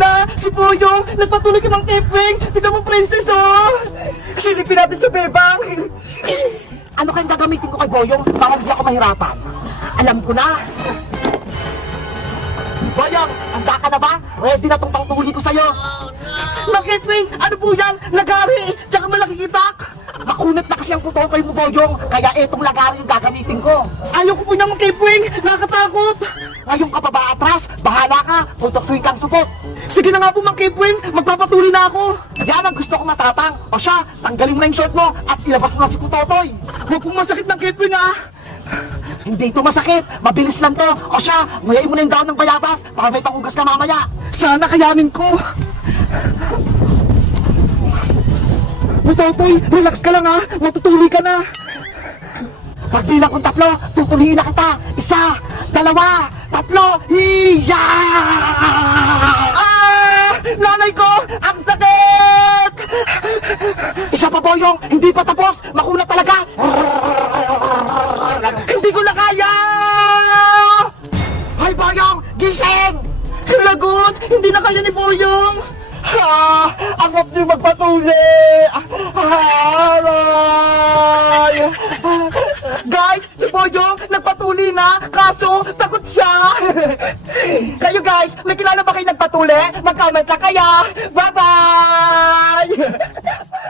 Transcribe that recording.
Hala, si Boyong, nagpatuloy kay Mang Kipling. Tignan mo, princess, oh. Silipin natin sa bebang. Ano kayong gagamitin ko kay Boyong para hindi ako mahirapan? Alam ko na. Boyong, handa ka na ba? Ready na tong pangtuli ko sa'yo. Mang Kipling, ano po yan? Lagari, tsaka malaking itak. Makunat na kasi ang putotoy mo, Boyong, kaya etong lagari yung gagamitin ko. Ayaw ko po niya, Mang Kipling, nakakatakot. Ngayon ka pa ba atras? Bahala ka, tutoksuin kang supot. Sige na nga po, Mang Kipling, magpapatuloy na ako. Yan ang gusto ko matapang. O siya, tanggalin mo na yung short mo at ilabas mo na si putotoy. Huwag pong masakit, Mang Kipling, ah. Hindi ito masakit, mabilis lang to. O siya, nguyain mo na yung daon ng bayabas para may pangugas ka mamaya. Sana kayanin ko. Putotoy, relax ka lang, ha. Matutuli ka na. Pagbilang kong tatlo, tutuliin na kita. 1, 2, 3, hiya! Ah! Nanay ko! Ang sakit! Isa pa, Boyong! Hindi pa tapos! Makunat talaga! Hindi ko na kaya! Hay, Boyong! Gising! Lagot! Hindi na kaya ni Boyong! Ha! Ang huwag niyo magpatuli! Aray! Guys, si Boyong nagpatuli na, kaso takot siya! Kayo guys, may kilala ba kayo nagpatuli? Mag-comment lang kaya! Bye-bye!